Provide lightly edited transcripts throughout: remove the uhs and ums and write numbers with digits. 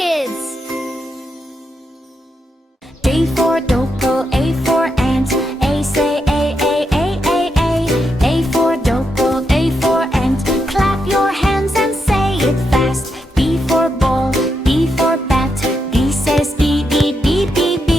kids! D for Doppel, A for ant. A say A, A, A, A, A. A for Doppel, A for ant. Clap your hands and say it fast. B for ball, B for bat. B says B, B, B, B, B.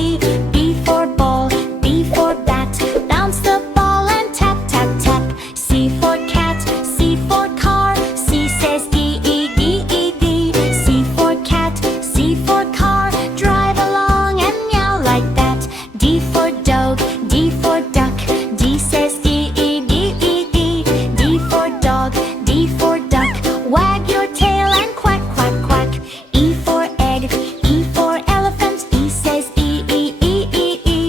B for ball, B for bat. Bounce the ball and tap, tap, tap. C for cat, C for car. C says D, E, D, E, D. C for cat, C for car. Drive along and meow like that. D for dog, D for duck. D says D, E, D, E, D. D for dog, D for duck. Wag your tail and quack, quack, quack. E for egg, E for elephant. E says E, E, E, E, E.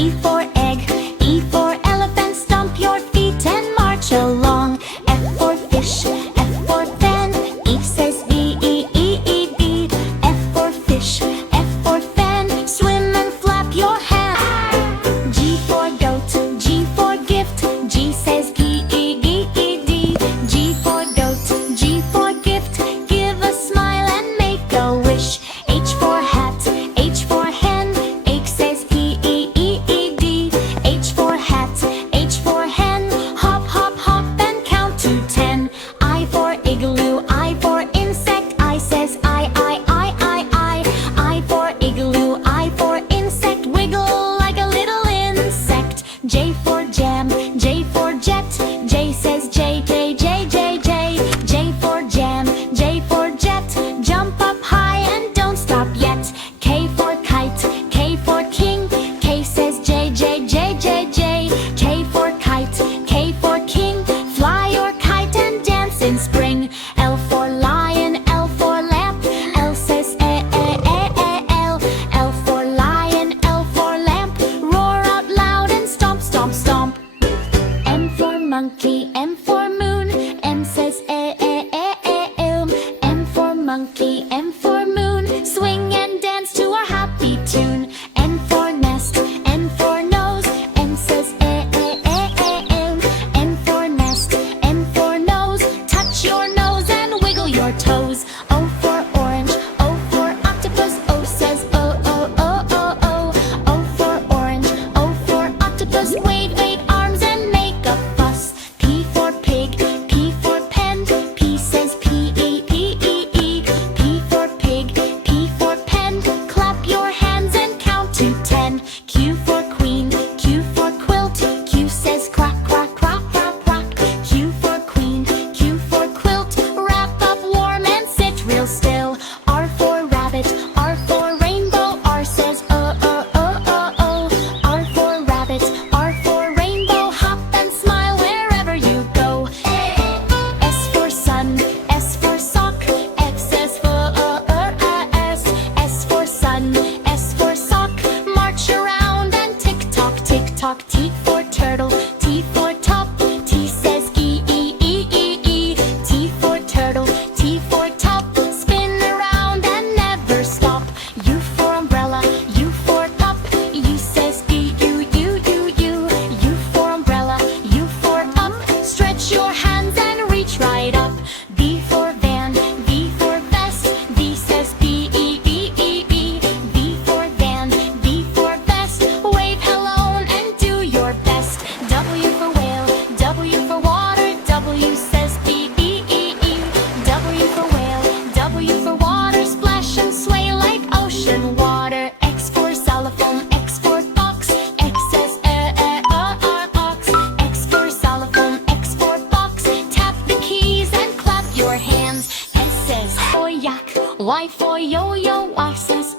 E for egg, E for elephant. Stomp your feet and march along. F for fish, F for fan. E says B, E, E, E, B. F for fish, F for fan. Swim and flap your hands. G for goat, G for gift. G says G, E, G, E, D. G for goat, G for gift. Give a smile and make a wish. H for hat, H for hen. H says E, E, E, E, D. H for hat, H for hen. Hop, hop, hop and count to 10. I for igloo, I for insect. I says I, I, I, I, I. I for igloo, I for insect. Wiggle like a little insect. J for jam, J for jet. J says J, J, J, J, J. J for jam, J for jet. Jump up high and don't stop yet. K for kite, K for king. K says J, J, J, J, J. K for kite, K for king. Fly your kite and dance in spring. L for lion, L for lamp. L says E, E, E, E, L. L for lion, L for lamp. Roar out loud and stomp, stomp, stomp. M for monkey, M for moon. M says E, E, E, E, M for monkey, M for moon. Swing and dance to a happy tune. N for nest, N for nose. N says E, E, E, E, N for nest, N for nose. Touch your nose and wiggle your toes. O for orange, O for octopus. O says O, O, O, O, O. O for orange, O for octopus. Wave, wave arms and make a fuss. P for pig, P for pen. P says P, E, P, E, E. P for pig, P for pen. Clap your hands and count to 10. Q for queen, Q for quilt. Q says quack, quack, quack, quack, quack. Q for queen, Q for quilt. Wrap up warm and sit real still. R for rabbit, R for rainbow. R says O, O, O, O, O. R for rabbit, R for rainbow. Hop and smile wherever you go. S for sun, S for sock. F says S. S for sun, S for sock. March around and tick tock, tick tock. T for turtle, T for top. T says E, E, E, E, E. T for turtle, T for top. Spin around and never stop. U for umbrella, U for up. U says E, U, U, U, U. U for umbrella, U for up. Stretch your hands and reach right up. V for van, V for vest. V says B, E, E, E, E. V for van, V for vest. Wave hello and do your best. W for whale, W for water. W says B, E, E, E. W for whale, W for water. Splash and sway like ocean water. X for xylophone, X for box. X says ox. X for xylophone, X for box. Tap the keys and clap your hands. S says for yak, Y for yo-yo. Y says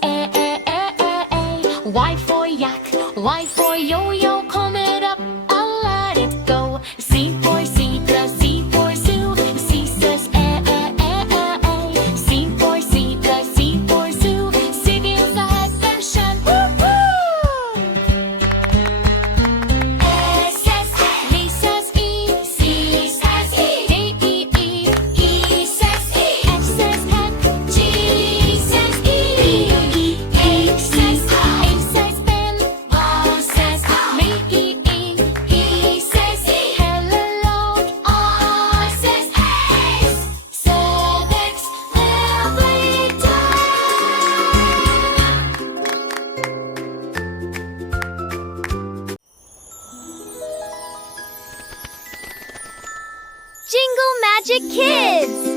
Y for yak, Y for yo-yo. Comb it up, I'll let it go. C for zebra, C for zoo. C says C for zebra, C for zoo. Civil attention, woo-hoo! S says V says E. C says D, E, E. E says F says head. G says E. Jingle Magic Kids!